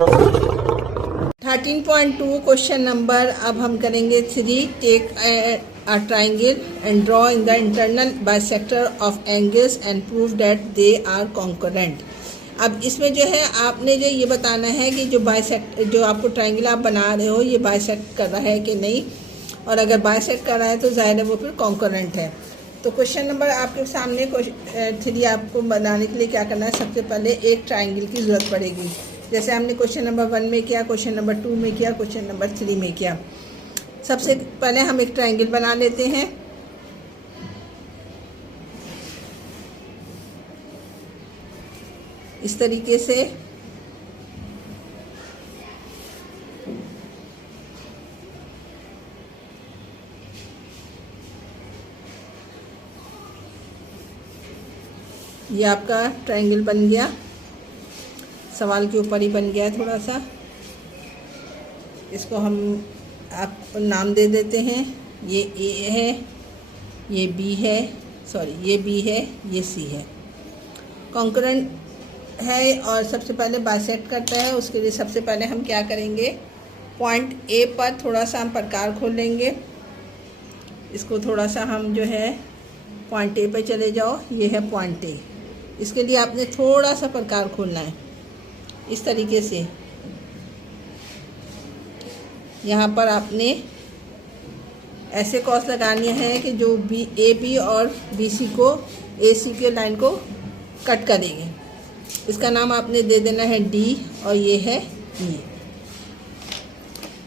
13.2 question number. अब हम करेंगे 3। Take a triangle and draw in the internal bisector of angles and prove that they are congruent। अब इसमें जो है आपने जो ये बताना है कि जो आपको ट्राइंगल आप बना रहे हो ये बाइसेक्ट कर रहा है कि नहीं, और अगर बाइसेक्ट कर रहा है तो ज़ाहिर है वो फिर कॉन्करेंट है। तो क्वेश्चन नंबर आपके सामने 3 आपको बनाने के लिए क्या करना है, सबसे पहले एक ट्राइंगल की ज़रूरत पड़ेगी। जैसे हमने क्वेश्चन नंबर 1 में किया, क्वेश्चन नंबर 2 में किया, क्वेश्चन नंबर 3 में किया। सबसे पहले हम एक ट्राइंगल बना लेते हैं। इस तरीके से ये आपका ट्राइंगल बन गया, सवाल के ऊपर ही बन गया है थोड़ा सा। इसको हम आप नाम दे देते हैं। ये ए है, ये बी है, ये बी है, ये सी है। कॉन्करेंट है और सबसे पहले बाइसेक्ट करता है। उसके लिए सबसे पहले हम क्या करेंगे, पॉइंट ए पर थोड़ा सा हम प्रकार खोल लेंगे। इसको थोड़ा सा हम जो है पॉइंट ए पे चले जाओ, ये है पॉइंट ए। इसके लिए आपने थोड़ा सा प्रकार खोलना है इस तरीके से। यहाँ पर आपने ऐसे कॉस लगानी है कि जो ए बी और बी सी को ए सी के लाइन को कट करेंगे। इसका नाम आपने दे देना है डी और ये है ई।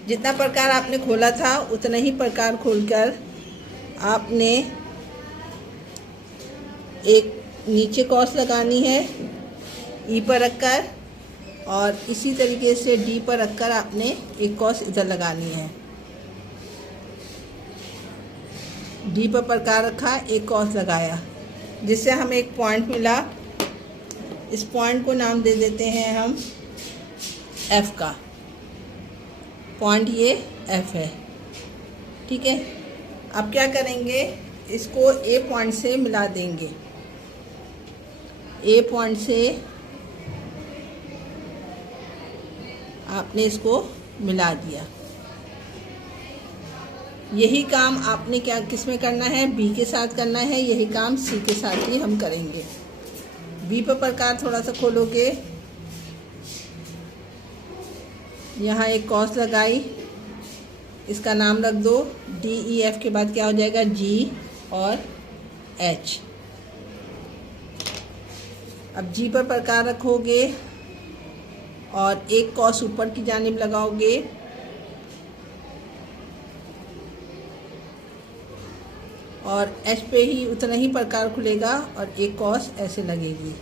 जितना प्रकार आपने खोला था उतना ही प्रकार खोलकर आपने एक नीचे कॉस लगानी है ई पर रखकर, और इसी तरीके से डी पर रखकर आपने एक कॉस इधर लगानी है। डी पर प्रकार रखा, एक कॉस लगाया, जिससे हमें एक पॉइंट मिला। इस पॉइंट को नाम दे देते हैं हम एफ का। पॉइंट ये एफ है, ठीक है। अब क्या करेंगे, इसको ए पॉइंट से मिला देंगे। ए पॉइंट से आपने इसको मिला दिया। यही काम आपने क्या किस में करना है, बी के साथ करना है। यही काम सी के साथ ही हम करेंगे। बी पर प्रकार थोड़ा सा खोलोगे, यहाँ एक कॉस लगाई, इसका नाम रख दो डी ई एफ के बाद क्या हो जाएगा जी और एच। अब जी पर प्रकार रखोगे और एक कॉस ऊपर की जानिब लगाओगे, और एच पे ही उतना ही प्रकार खुलेगा और एक कॉस ऐसे लगेगी,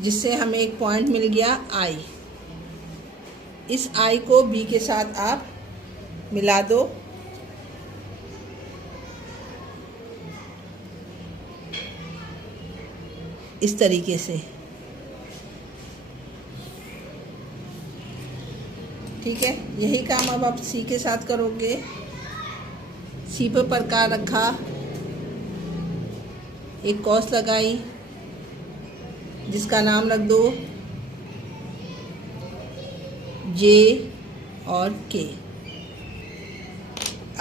जिससे हमें एक पॉइंट मिल गया आई। इस आई को बी के साथ आप मिला दो। इस तरीके से, ठीक है। यही काम अब आप सी के साथ करोगे। सी पर प्रकार रखा, एक कॉस लगाई, जिसका नाम रख दो जे और के।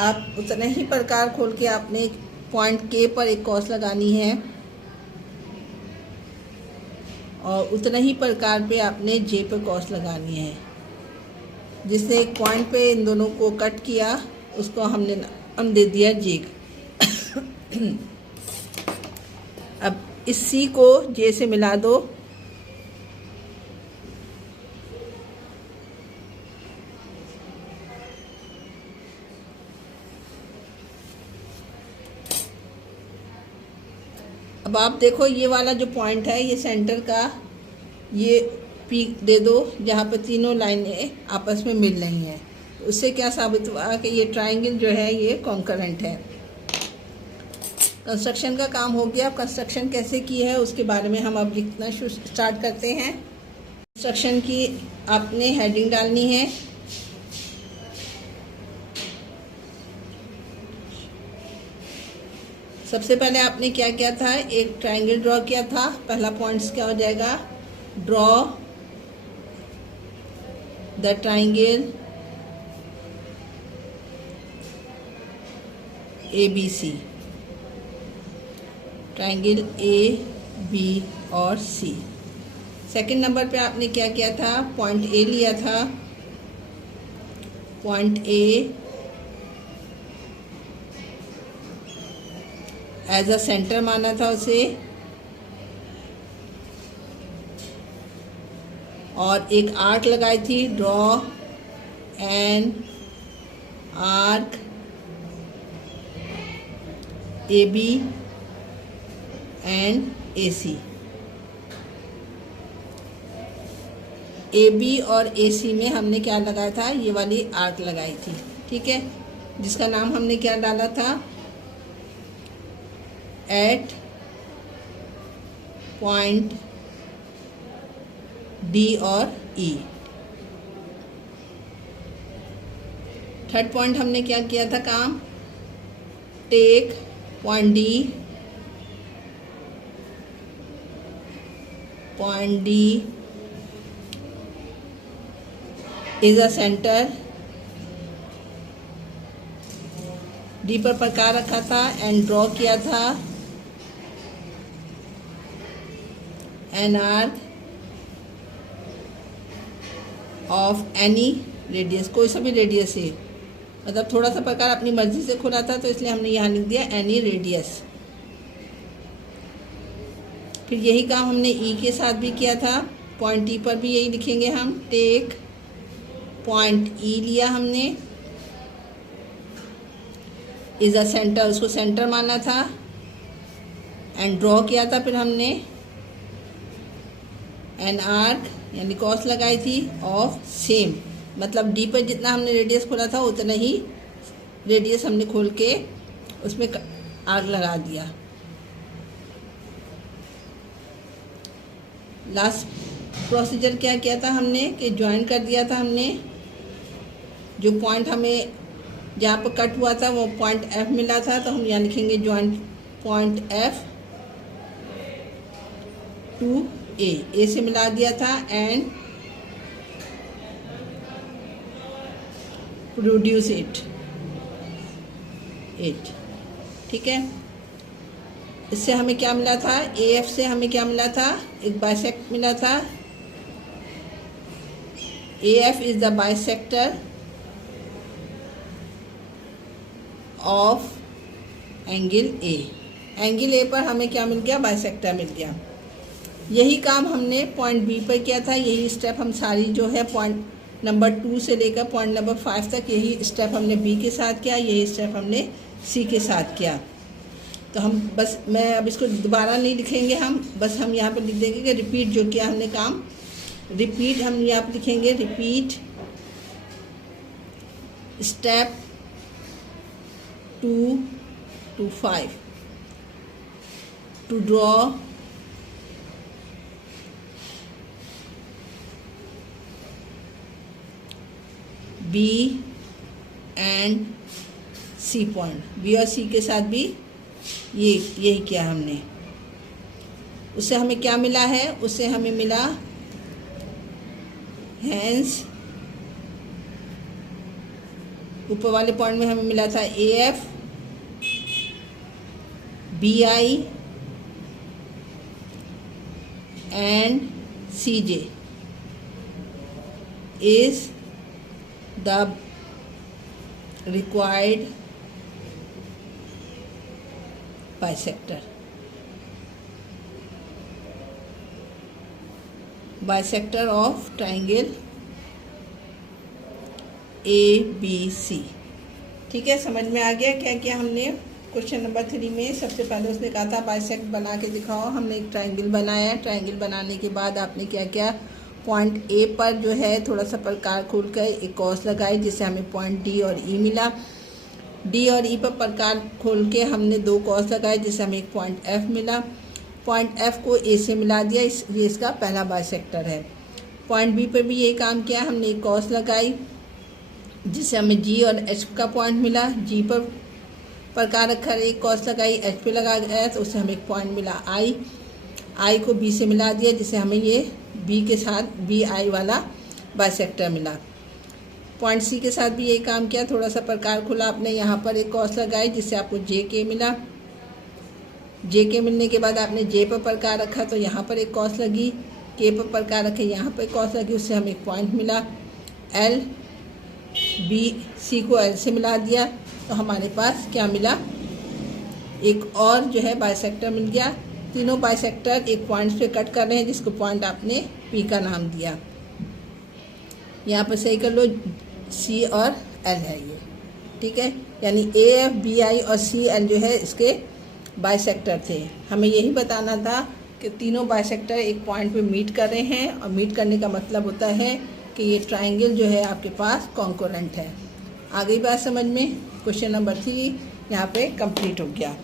आप उतना ही प्रकार खोल के आपने पॉइंट के पर एक कॉस लगानी है, और उतना ही प्रकार पे आपने जे पे कॉस लगानी है, जिसने एक पॉइंट पे इन दोनों को कट किया, उसको हम दे दिया जे। अब इस सी को जे से मिला दो। अब आप देखो ये वाला जो पॉइंट है, ये सेंटर का ये पीक दे दो, जहाँ पर तीनों लाइनें आपस में मिल रही हैं। तो उससे क्या साबित हुआ कि ये ट्राइंगल जो है ये कॉन्करेंट है। कंस्ट्रक्शन का काम हो गया। अब कंस्ट्रक्शन कैसे की है उसके बारे में हम अब लिखना स्टार्ट करते हैं। कंस्ट्रक्शन की आपने हेडिंग डालनी है। सबसे पहले आपने क्या किया था, एक ट्राइंगल ड्रॉ किया था। पहला पॉइंट्स क्या हो जाएगा, draw the triangle ABC, triangle A, B और C। सेकंड नंबर पे आपने क्या किया था, पॉइंट A लिया था, point A as a centre माना था उसे, और एक आर्क लगाई थी, draw an arc AB and AC। AB और AC में हमने क्या लगाया था, ये वाली आर्क लगाई थी, ठीक है, जिसका नाम हमने क्या डाला था, एट पॉइंट D और E। थर्ड पॉइंट हमने क्या किया था काम, take point D, point D is a centre, D पर प्रकार रखा था एंड ड्रॉ किया था an arc of any radius, कोई सा भी रेडियस है, मतलब थोड़ा सा प्रकार अपनी मर्जी से खुला था तो इसलिए हमने यहाँ लिख दिया एनी रेडियस। फिर यही काम हमने E के साथ भी किया था, पॉइंट E पर भी यही लिखेंगे हम, टेक पॉइंट E लिया हमने, इज अ सेंटर, उसको सेंटर माना था एंड ड्रॉ किया था, फिर हमने एन आर्क यानी कॉस लगाई थी ऑफ सेम, मतलब D पर जितना हमने रेडियस खोला था उतना ही रेडियस हमने खोल के उसमें आर्क लगा दिया। लास्ट प्रोसीजर क्या किया था हमने कि ज्वाइन कर दिया था हमने, जो पॉइंट हमें जहाँ पर कट हुआ था वो पॉइंट F मिला था, तो हम यहाँ लिखेंगे join point F to A से मिला दिया था एंड प्रोड्यूस इट, ठीक है। इससे हमें क्या मिला था, AF से हमें क्या मिला था, एक बाइसेक्ट मिला था, AF is the bisector of angle A। Angle A पर हमें क्या मिल गया, बाइसेक्टर मिल गया। यही काम हमने पॉइंट B पर किया था, यही स्टेप हम सारी जो है पॉइंट नंबर 2 से लेकर पॉइंट नंबर 5 तक यही स्टेप हमने B के साथ किया, यही स्टेप हमने C के साथ किया। तो हम बस, मैं अब इसको दोबारा नहीं लिखेंगे, हम बस हम यहाँ पर लिख देंगे कि रिपीट जो किया हमने काम, रिपीट हम यहाँ पर लिखेंगे, repeat step 2 to 5 to draw B and C point, B और C के साथ भी यही किया हमने। उससे हमें क्या मिला है, उससे हमें मिला हैंस, ऊपर वाले पॉइंट में हमें मिला था AF, BI and CJ is the required bisector of triangle ABC। ठीक है, समझ में आ गया क्या किया हमने। क्वेश्चन नंबर 3 में सबसे पहले उसने कहा था बाइसेक्ट बना के दिखाओ, हमने एक ट्रायंगल बनाया है। ट्रायंगल बनाने के बाद आपने क्या किया, पॉइंट ए पर जो है थोड़ा सा प्रकार खोल कर एक कॉस लगाई जिससे हमें पॉइंट डी और ई मिला। डी और ई पर प्रकार खोल के हमने 2 कॉस लगाए जिससे हमें एक पॉइंट एफ मिला। पॉइंट एफ को ए से मिला दिया, ये इसका पहला बाइसेक्टर है। पॉइंट बी पर भी यही काम किया, हमने एक कॉस लगाई जिससे हमें जी और एच का पॉइंट मिला। जी पर प्रकार रखकर एक कॉस लगाई, एच पे लगा गया तो उससे हमें एक पॉइंट मिला आई। आई को बी से मिला दिया जिससे हमें ये बी के साथ बी आई वाला बाइसेक्टर मिला। पॉइंट सी के साथ भी यही काम किया, थोड़ा सा प्रकार खुला, आपने यहाँ पर एक कॉस लगाई जिससे आपको जे के मिला। जे के मिलने के बाद आपने जे पर प्रकार रखा तो यहाँ पर एक कॉस लगी, के पर प्रकार रखे यहाँ पर कॉस लगी, उससे हमें एक पॉइंट मिला। एल बी सी को एल से मिला दिया तो हमारे पास क्या मिला, एक और जो है बाइसेक्टर मिल गया। तीनों बाइसेक्टर एक पॉइंट पे कट कर रहे हैं जिसको पॉइंट आपने पी का नाम दिया। यहाँ पर सही कर लो, सी और एल है ये, ठीक है। यानी ए एफ बी आई और सी एल जो है इसके बाइसेक्टर थे। हमें यही बताना था कि तीनों बाइसेक्टर एक पॉइंट पे मीट कर रहे हैं, और मीट करने का मतलब होता है कि ये ट्राइंगल जो है आपके पास कॉन्करेंट है। आ गई बात समझ में। क्वेश्चन नंबर 3 यहाँ पे कंप्लीट हो गया।